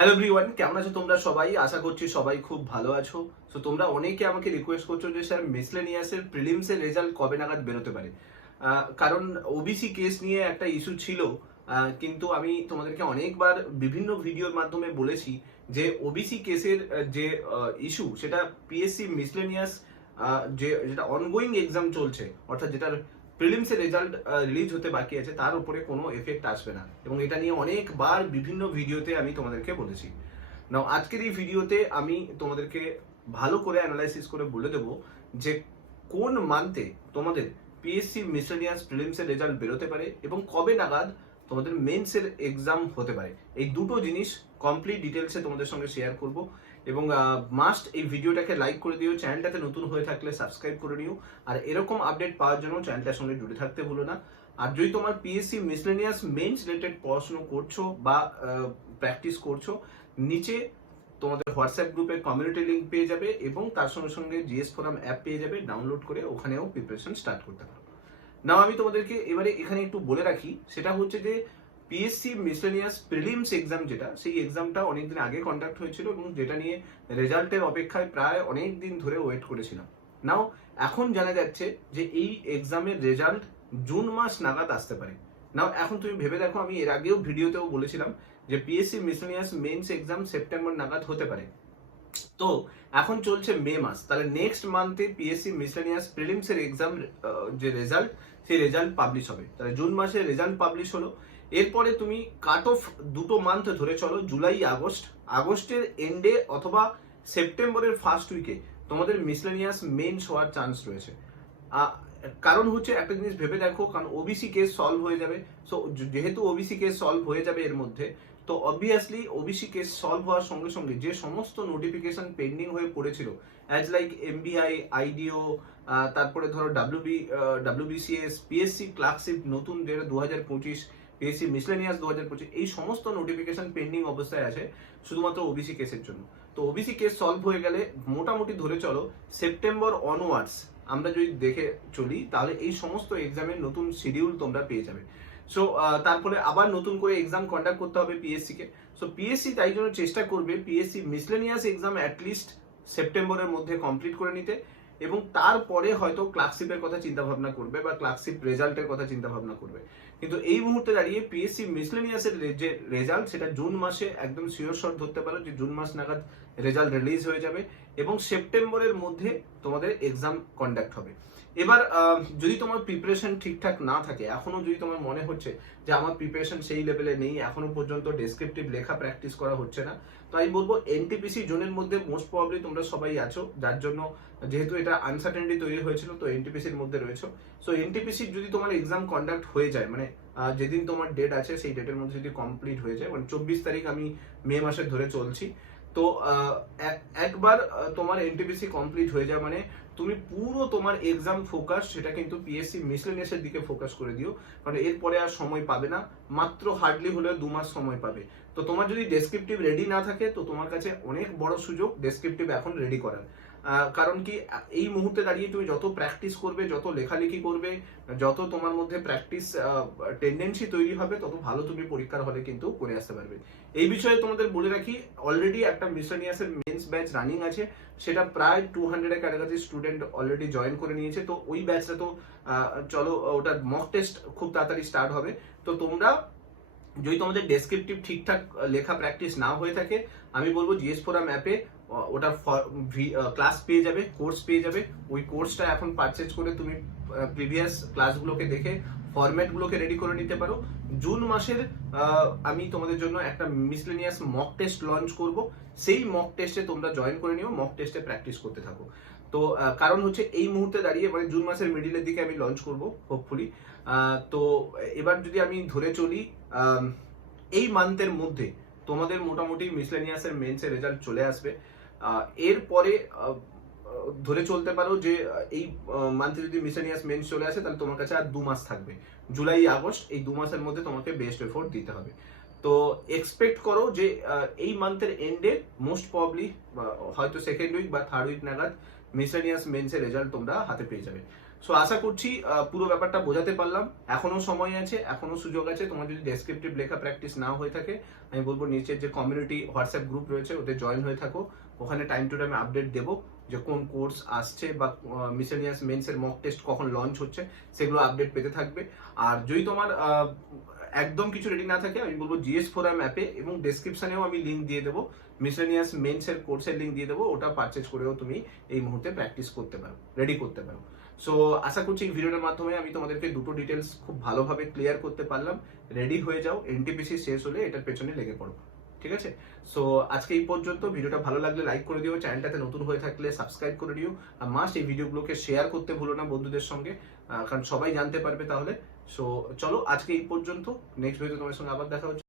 Hello everyone, কেমন আছো তোমরা সবাই? আশা করছি সবাই খুব ভালো আছো। সো তোমরা অনেকে আমাকে রিকোয়েস্ট করছো যে স্যার মিসলেনিয়াসের প্রিলিমসের রেজাল্ট কবে নাগাদ বেরোতে পারে। কারণ ওবিসি কেস নিয়ে একটা ইস্যু ছিল, কিন্তু আমি তোমাদেরকে অনেকবার বিভিন্ন ভিডিওর মাধ্যমে বলেছি যে ওবিসি কেসের যে ইস্যু সেটা পিএসসি মিসলেনিয়াস যেটা অনগোয়িং এক্সাম চলছে, অর্থাৎ যেটার প্রিলিমসের রেজাল্ট রিলিজ হতে বাকি আছে, তার উপরে কোনো এফেক্ট আসবে না। এবং এটা নিয়ে অনেকবার বিভিন্ন ভিডিওতে আমি তোমাদেরকে বলেছি। নাও আজকের এই ভিডিওতে আমি তোমাদেরকে ভালো করে অ্যানালাইসিস করে বলে দেবো যে কোন মান্থে তোমাদের পিএসসি মিসলেনিয়াস প্রিলিমসের রেজাল্ট বেরোতে পারে এবং কবে নাগাদ তোমাদের মেন্সের এক্সাম হতে পারে। এই দুটো জিনিস কমপ্লিট ডিটেলসে তোমাদের সঙ্গে শেয়ার করব। এবং মাস্ট এই ভিডিওটাকে লাইক করে দিও, চ্যানেলটাতে নতুন হয়ে থাকলে সাবস্ক্রাইব করে নিও। আর এরকম আপডেট পাওয়ার জন্য চ্যানেলটার সঙ্গে জুড়ে থাকতে ভুলো না। আর যদি তোমার পিএসসি মিসলেনিয়াস মেন্স রিলেটেড পড়াশোনা করছো বা প্র্যাকটিস করছো, নিচে তোমাদের হোয়াটসঅ্যাপ গ্রুপে কমিউনিটি লিঙ্ক পেয়ে যাবে এবং তার সঙ্গে সঙ্গে জিএস ফোরাম অ্যাপ পেয়ে যাবে। ডাউনলোড করে ওখানেও প্রিপারেশন স্টার্ট করতে পারো। নাও আমি তোমাদেরকে এবারে এখানে একটু বলে রাখি, সেটা হচ্ছে যে পিএসসি মিসলেনিয়াস প্রিলিমস এক্সাম যেটা, সেই এক্সামটা অনেকদিন আগে কন্ডাক্ট হয়েছিল এবং যেটা নিয়ে রেজাল্টের অপেক্ষায় প্রায় অনেক দিন ধরে ওয়েট করেছিলাম। নাও এখন জানা যাচ্ছে যে এই এক্সামের রেজাল্ট জুন মাস নাগাদ আসতে পারে। নাও এখন তুমি ভেবে দেখো, আমি এর আগেও ভিডিওতেও বলেছিলাম যে PSC miscellaneous men's exam September নাগাদ হতে পারে। তো এখন চলছে মে মাস, তাহলে নেক্সট মান্থে পিএসসি মিসলেনিয়াস প্রিলিমস এর এক্সাম যে রেজাল্ট, সেই রেজাল্ট পাবলিশ হবে। তাহলে জুন মাসে রেজাল্ট পাবলিশ হলো। এরপরে তুমি কাট অফ দুটো মান্থ ধরে চলো, জুলাই আগস্ট। আগস্টের এন্ডে অথবা সেপ্টেম্বরের ফার্স্ট উইকে তোমাদের মিসলেনিয়াস মেন্স হওয়ার চান্স রয়েছে। কারণ হচ্ছে একটা জিনিস ভেবে দেখো, কারণ ওবিসি কেস সলভ হয়ে যাবে। সো যেহেতু ওবিসি কেস সলভ হয়ে যাবে এর মধ্যে, তো অবভিয়াসলি ওবিসি কেস সলভ হওয়ার সঙ্গে সঙ্গে যে সমস্ত নোটিফিকেশন পেন্ডিং হয়ে পড়েছিল, অ্যাজ লাইক এমবিআই, আইডিও, তারপরে ধরো ডাব্লিউবিসিএস, পিএসসি ক্লার্কশিপ নতুন যেটা 2025, পিএসসি মিসলেনিয়াস 2025, এই সমস্ত নোটিফিকেশন পেন্ডিং অবস্থায় আছে শুধুমাত্র ওবিসি কেসের জন্য। তো ওবিসি কেস সলভ হয়ে গেলে মোটামুটি ধরে চলো সেপ্টেম্বর অনওয়ার্ডস আমরা যদি দেখে চলি, তাহলে এই সমস্ত এক্সামের নতুন শিডিউল তোমরা পেয়ে যাবে। সো তারপরে আবার নতুন করে এক্সাম কন্ডাক্ট করতে হবে পিএসসি কে। সো পিএসসি তাই জন্য চেষ্টা করবে পিএসসি মিসলেনিয়াস এক্সাম অ্যাটলিস্ট সেপ্টেম্বরের মধ্যে কমপ্লিট করে নিতে, এবং তারপরে হয়তো ক্লার্কশিপের কথা চিন্তা ভাবনা করবে বা ক্লার্কশিপ রেজাল্টের কথা চিন্তা ভাবনা করবে। কিন্তু এই মুহূর্তে দাঁড়িয়ে পিএসসি মিসলেনিয়াসের যে রেজাল্ট, সেটা জুন মাসে একদম শিওর শট ধরতে পারো যে জুন মাস নাগাদ রেজাল্ট রিলিজ হয়ে যাবে এবং সেপ্টেম্বরের মধ্যে তোমাদের এক্সাম কন্ডাক্ট হবে। এবার যদি তোমার প্রিপারেশন ঠিকঠাক না থাকে, এখনো যদি তোমার মনে হচ্ছে যে আমার প্রিপারেশন সেই লেভেলে নেই, এখনো পর্যন্ত ডেসক্রিপটিভ লেখা প্র্যাকটিস করা হচ্ছে না, তো আমি বলবো এনটিপিসি জোনের মধ্যে মোস্ট প্রবাবলি তোমরা সবাই আছো, যার জন্য যেহেতু এটা আনসার্টেনিটি তৈরি হয়েছিল, তো এনটিপিসির মধ্যে রয়েছে। সো এনটিপিসি যদি তোমার এক্সাম কন্ডাক্ট হয়ে যায়, মানে যেদিন তোমার ডেট আছে সেই ডেটের মধ্যে যদি কমপ্লিট হয়ে যায়, মানে 24 তারিখ আমি মে মাসের ধরে চলছি, তো একবার তোমার এনটিপিসি কমপ্লিট হয়ে যায় মানে তুমি পুরো তোমার এক্সাম ফোকাস সেটা কিন্তু পিএসসি মিসলেনিয়াসের দিকে ফোকাস করে দিও, কারণ এরপরে আর সময় পাবে না, মাত্র হার্ডলি হলেও 2 মাস সময় পাবে। তো তোমার যদি ডেসক্রিপটিভ রেডি না থাকে, তো তোমার কাছে অনেক বড় সুযোগ ডেসক্রিপটিভ এখন রেডি করার। কারণ কি, এই মুহূর্তে দাঁড়িয়ে তুমি যত প্র্যাকটিস করবে, যত লেখালেখি করবে, যত তোমার মধ্যে প্র্যাকটিস টেন্ডেন্সি তৈরি হবে, তত ভালো তুমি পরীক্ষার হলে কিন্তু করে আসতে পারবে। এই বিষয়ে তোমাদের বলে রাখি, অলরেডি একটা মিসলেনিয়াসের মেন্স ব্যাচ রানিং আছে, সেটা প্রায় 200 এর কাছাকাছি স্টুডেন্ট অলরেডি জয়েন করে নিয়েছে। তো ওই ব্যাচটা তো চলো, ওটার মক টেস্ট খুব তাড়াতাড়ি স্টার্ট হবে। তো তোমরা যদি তোমাদের ডেসক্রিপটিভ ঠিকঠাক লেখা প্র্যাকটিস না হয়ে থাকে, আমি বলবো জিএস ফোরাম অ্যাপে ওটার ক্লাস পেয়ে যাবে, কোর্স পেয়ে যাবে। ওই কোর্সটা এখন পারচেজ করে তুমি প্রিভিয়াস ক্লাসগুলোকে দেখে ফরম্যাটগুলোকে রেডি করে নিতে পারো। জুন মাসের আমি তোমাদের জন্য একটা মিসলেনিয়াস মক টেস্ট লঞ্চ করব, সেই মক টেস্টে তোমরা জয়েন করে নিও, মক টেস্টে প্র্যাকটিস করতে থাকো। তো কারণ হচ্ছে এই মুহূর্তে দাঁড়িয়ে, মানে জুন মাসের মিডিলের দিকে আমি লঞ্চ করব হোপফুলি। তো এবার যদি আমি ধরে চলি, এই মান্থের মধ্যে তোমাদের মোটামুটি মিসলেনিয়াসের মেন্সের রেজাল্ট চলে আসবে। এরপরে ধরে চলতে পারো যে এই মান্থে যদি মিসলেনিয়াস মেন্স চলে আসে, তাহলে তোমার কাছে আর 2 মাস থাকবে, জুলাই আগস্ট, এই 2 মাসের মধ্যে তোমাকে বেস্ট এফোর্ট দিতে হবে। তো এক্সপেক্ট করো যে এই মান্থের এন্ডে মোস্ট প্রবাবলি হয়তো সেকেন্ড উইক বা থার্ড উইক নাগাদ মিসলেনিয়াস মেন্সের রেজাল্ট তোমরা হাতে পেয়ে যাবে। সো আশা করছি পুরো ব্যাপারটা বোঝাতে পারলাম। এখনো সময় আছে, এখনো সুযোগ আছে। তোমার যদি ডেসক্রিপটিভ লেখা প্র্যাকটিস না হয়ে থাকে, আমি বলবো নিচের যে কমিউনিটি হোয়াটসঅ্যাপ গ্রুপ রয়েছে ওতে জয়েন হয়ে থাকো। ওখানে টাইম টু টাইম আপডেট দেবো যে কোন কোর্স আসছে বা মিসেলিয়াস মেন্সের মক টেস্ট কখন লঞ্চ হচ্ছে, সেগুলো আপডেট পেতে থাকবে। আর যদি তোমার একদম কিছু রেডি না থাকে, আমি বলবো জিএস ফোরাম অ্যাপে এবং ডেসক্রিপশনেও আমি লিঙ্ক দিয়ে দেবো, মিসেলিয়াস মেন্সের কোর্সের লিঙ্ক দিয়ে দেবো, ওটা পারচেজ করেও তুমি এই মুহূর্তে প্র্যাকটিস করতে পারো, রেডি করতে পারো। সো আশা করছি এই ভিডিওটার মাধ্যমে আমি তোমাদেরকে দুটো ডিটেলস খুব ভালোভাবে ক্লিয়ার করতে পারলাম। রেডি হয়ে যাও, এনটিপিসি শেষ হলে এটার পেছনে লেগে পড়ো, ঠিক আছে? সো আজকে এই পর্যন্ত। ভিডিওটা ভালো লাগলে লাইক করে দিও, চ্যানেলটাতে নতুন হয়ে থাকলে সাবস্ক্রাইব করে দিও, আর মাস্ট এই ভিডিওগুলোকে শেয়ার করতে ভুলো না বন্ধুদের সঙ্গে, কারণ সবাই জানতে পারবে তাহলে। সো চলো আজকে এই পর্যন্ত, নেক্সট ভিডিও তোমার সঙ্গে আবার দেখা হচ্ছে।